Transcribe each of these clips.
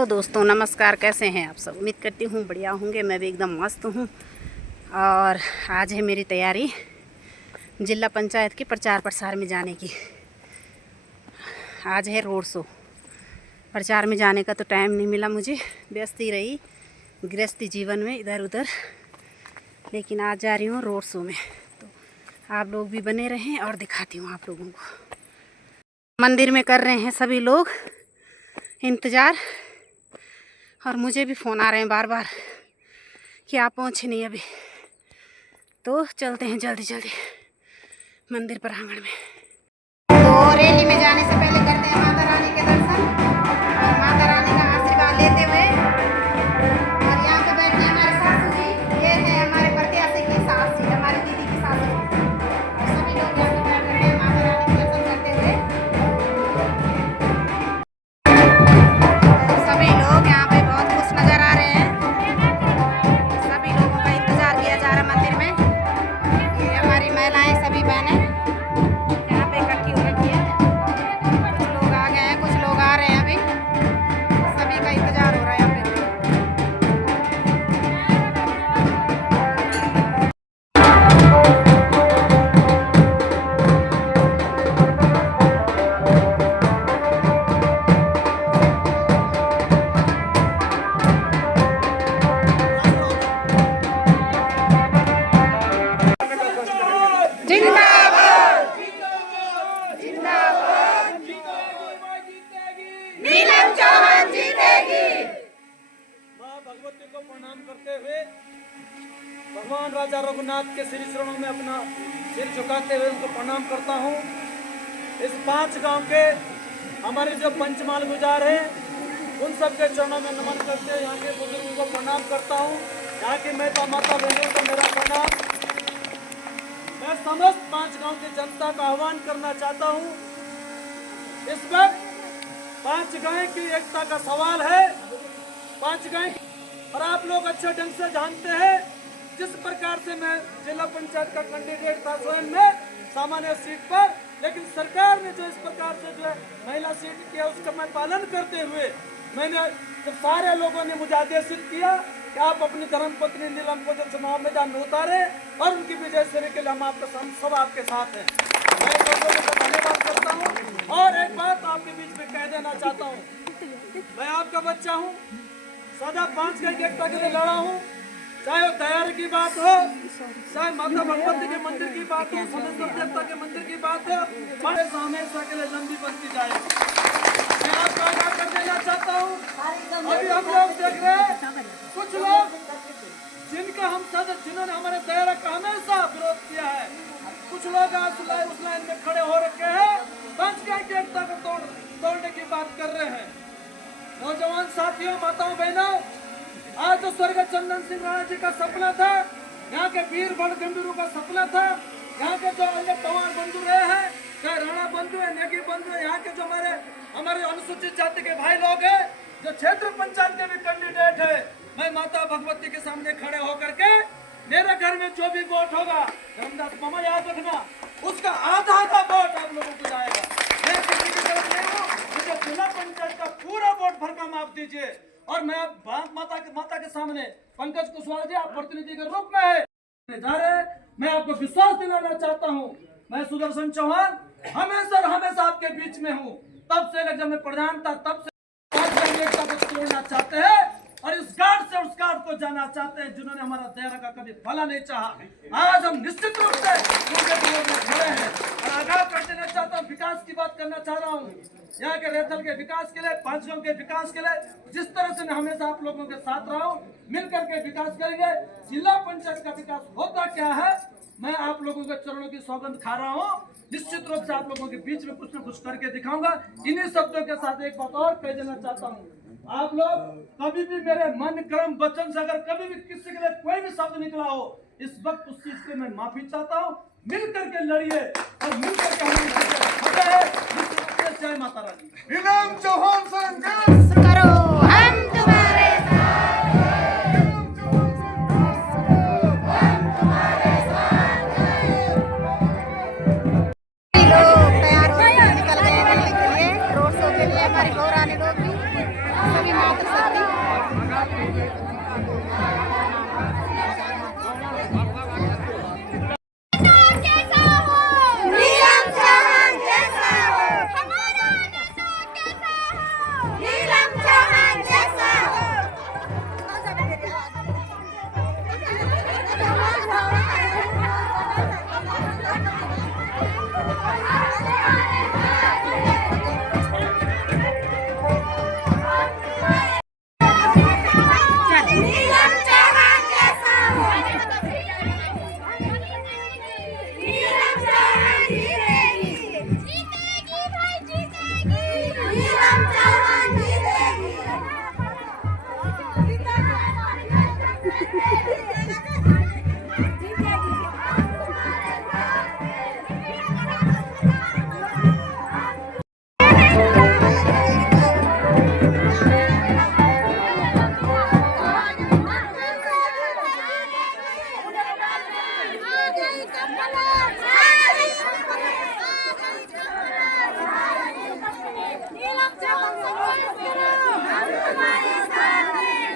तो दोस्तों नमस्कार, कैसे हैं आप सब। उम्मीद करती हूँ बढ़िया होंगे। मैं भी एकदम मस्त हूँ। और आज है मेरी तैयारी जिला पंचायत की प्रचार प्रसार में जाने की। आज है रोड शो। प्रचार में जाने का तो टाइम नहीं मिला मुझे, व्यस्त ही रही गृहस्थी जीवन में इधर उधर, लेकिन आज जा रही हूँ रोड शो में। तो आप लोग भी बने रहें और दिखाती हूँ आप लोगों को। मंदिर में कर रहे हैं सभी लोग इंतज़ार, और मुझे भी फ़ोन आ रहे हैं बार बार कि आप पहुँचे नहीं अभी। तो चलते हैं जल्दी जल्दी मंदिर प्रांगण में। तो रैली में जाने से पहले करते हैं माता रानी के दर्शन और माता रानी का आशीर्वाद लेते हुए। और यहाँ पे बैठे हमारे सासू जी, ये है हमारे प्रत्याशी की सास जी, हमारी दीदी की सास जी। और सभी लोग यहाँ पे बैठ रहे हैं माता रानी के दर्शन करते हुए। सभी लोग यहाँ पे बहुत खुश नजर आ रहे हैं। सभी लोगों का इंतजार किया जा रहा है मंदिर में। ये हमारी महिलाएं, सभी बहनें यहाँ पे इकट्ठी हो रखी है। कुछ लोग आ गए हैं, कुछ लोग आ रहे हैं अभी। सभी का इंतजार हो रहा है यहाँ पे। जिंदाबाद जिंदाबाद, नीलम चौहान जीतेगी। माँ भगवती को प्रणाम करते हुए भगवान राजा रघुनाथ के श्री चरणों में अपना सिर झुकाते हुए उनको प्रणाम करता हूँ। इस 5 गांव के हमारे जो पंचमाल गुजार हैं उन सबके चरणों में नमन करते हुए यहाँ के बुजुर्गों को प्रणाम करता हूँ। यहाँ की माता बहनों को मेरा प्रणाम। मैं समस्त 5 गांव की जनता का आह्वान करना चाहता हूँ। इस वक्त 5 गांव की एकता का सवाल है। 5 गांव, और आप लोग अच्छे ढंग से जानते हैं जिस प्रकार से मैं जिला पंचायत का कैंडिडेट था स्वयं में सामान्य सीट पर, लेकिन सरकार ने जो इस प्रकार से जो है महिला सीट किया उसका मैं पालन करते हुए मैंने जब सारे लोगों ने मुझे आदेशित किया कि आप अपनी धर्मपत्नी नीलम को जो चुनाव मैदान में उतारे और उनकी विजय श्री के लिए हम सब आपके साथ हैं। मैं लोगों का धन्यवाद करता हूँ। और एक बात आपके बीच में कह देना चाहता हूँ, मैं आपका बच्चा हूँ, सदा 5 गांव की एकता के लिए लड़ा हूँ। चाहे वो तैयारी की बात हो, चाहे माता भगवती के मंदिर की बात हो, समेश्वर देवता के मंदिर की बात हो, हमेशा के लिए लंबी बनती जाए। मैं आपको आगाह कर देना चाहता हूँ। अभी हम लोग देख रहे हैं कुछ लोग जिनका हम जिन्होंने हमारे दायरा का हमेशा विरोध किया है, कुछ लोग आज उस लाइन में खड़े हो रखे हैं, 5 गांव की एकता को तोड़ने की बात कर रहे हैं। नौजवान साथियों, माताओं, बहनों, आज जो स्वर्गीय चंदन सिंह राणा जी का सपना था, यहाँ के वीर बड़ गंभीरों का सपना था, यहाँ के जो अन्य पवार बंधु रहे हैं, चाहे राणा बंधु है, नेगी बंधु है, यहाँ के जो हमारे अनुसूचित जाति के भाई लोग हैं, जो क्षेत्र पंचायत के भी कैंडिडेट है, मैं माता भगवती के सामने खड़े होकर के मेरे घर में जो भी वोट होगा, धर्मदास मामा याद रखना, उसका आधा वोट आप लोगों को जाएगा। मैं किसी की तरफ नहीं हूँ, मुझे जिला पंचायत का पूरा वोट भरकर माफ दीजिए। और मैं माता के सामने पंकज कुशवाहा जी आप प्रतिनिधि के रूप में है जा रहे, मैं आपको विश्वास दिलाना चाहता हूं, मैं सुदर्शन चौहान हमेशा आपके बीच में हूं। तब से जब मैं प्रधान था तब से को तोड़ना चाहते हैं और इस गार्ड से उस गार्ड को जाना चाहते हैं जिन्होंने हमारा दायरा का कभी भला नहीं चाहा। आज हम निश्चित रूप से खड़े हैं और आगाह कर देना चाहता हूँ। विकास की बात करना चाह रहा हूँ, यहाँ के रेथल के विकास के लिए, 5 गांव के विकास के लिए, जिस तरह से मैं हमेशा आप लोगों के साथ रहा हूँ, मिलकर के विकास करेंगे। जिला पंचायत का विकास होता क्या है, मैं आप लोगों के चरणों की सौगंध खा रहा हूँ। निश्चित रूप से आप लोगों के बीच में कुछ न कुछ करके दिखाऊंगा। इन्हीं शब्दों के साथ एक बात और कह देना चाहता हूँ, आप लोग कभी भी मेरे मन कर्म वचन से अगर कभी भी किसी के लिए कोई भी शब्द निकला हो, इस वक्त उस चीज से मैं माफी चाहता हूँ। मिल करके लड़िए और मिल करके जय माता रानी। नीलम चौहान संघर्ष करो, हम तुम्हारे लोग तैयार हो निकल गए के लिए रोड शो के लिए। हमारे गौरानी लोग भी सभी मात्र नीलम चौहान जैसा हो, हमारा नशा कैसा हो, नीलम चौहान जैसा हो। नीलम चौहान जैसा हो, नीलम चौहान जीतेगी, जीतेगी भाई जीतेगी, नीलम चौहान जीतेगी। नीलम चौहान संघर्ष करो, हम तुम्हारे साथ हैं,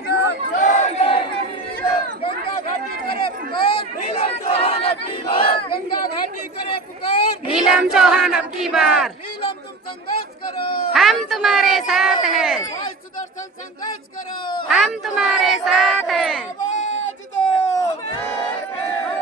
गंगा घाटी करे पुकार, नीलम चौहान अब की बार। गंगा घाटी करे पुकार, नीलम चौहान अब की बार नीलम तुम संघर्ष करो, हम तुम्हारे साथ हैं, भाई सुदर्शन संघर्ष करो, हम तुम्हारे साथ हैं, आवाज दो,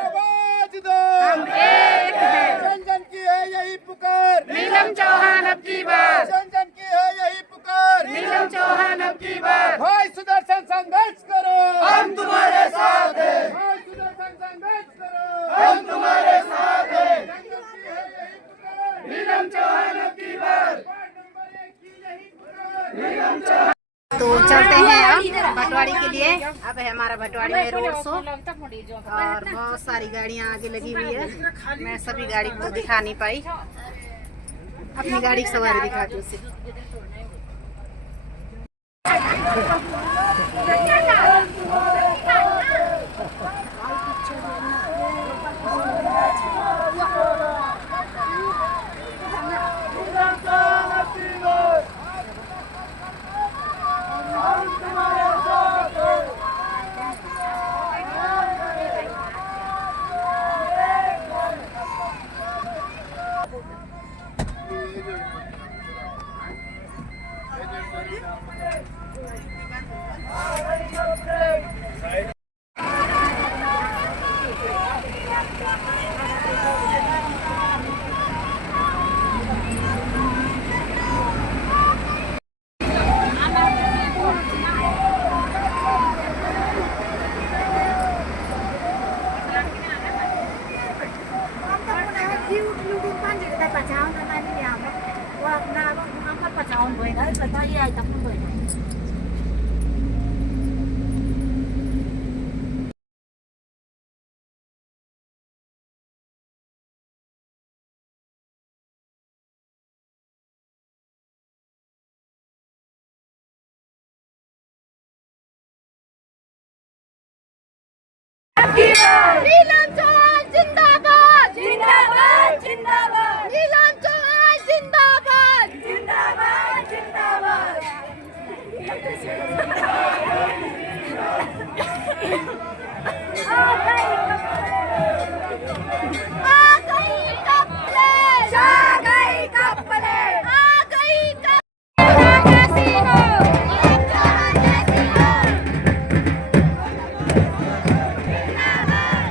आवाज दो। हम एक हैं। जन जन की है यही पुकार, नीलम चौहान अब की बार, जन जन की है यही पुकार, नीलम चौहान अब की बार, भाई सुदर्शन संघर्ष करो, हम तुम्हारे साथ हैं, भाई सुदर्शन संघर्ष करो, हम तुम्हारे साथ हैं। जन जन की है यही पुकार, नीलम चौहान अब की बार। वार्ड नंबर 1 की यही पुकार। तो चलते हैं अब भटवाड़ी के लिए। अब है हमारा भटवाड़ी में रोड शो और बहुत सारी गाड़ियां आगे लगी हुई है। मैं सभी गाड़ी को दिखा नहीं पाई, अपनी गाड़ी की सवारी दिखाती हूँ सिर्फ। नीलम चौहान जिंदाबाद, जिंदाबाद, जिंदाबाद, नीलम चौहान जिंदाबाद, जिंदाबाद, जिंदाबाद। आ गई कपलेट, आ गई कपलेट, आ गई कपलेट जैसी हो, नीलम चौहान जैसी हो। जिंदाबाद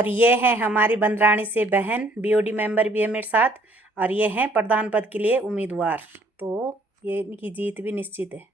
और ये है हमारी बंदरानी से बहन, बीओडी मेंबर भी है मेरे साथ, और ये हैं प्रधान पद के लिए उम्मीदवार। तो ये इनकी जीत भी निश्चित है।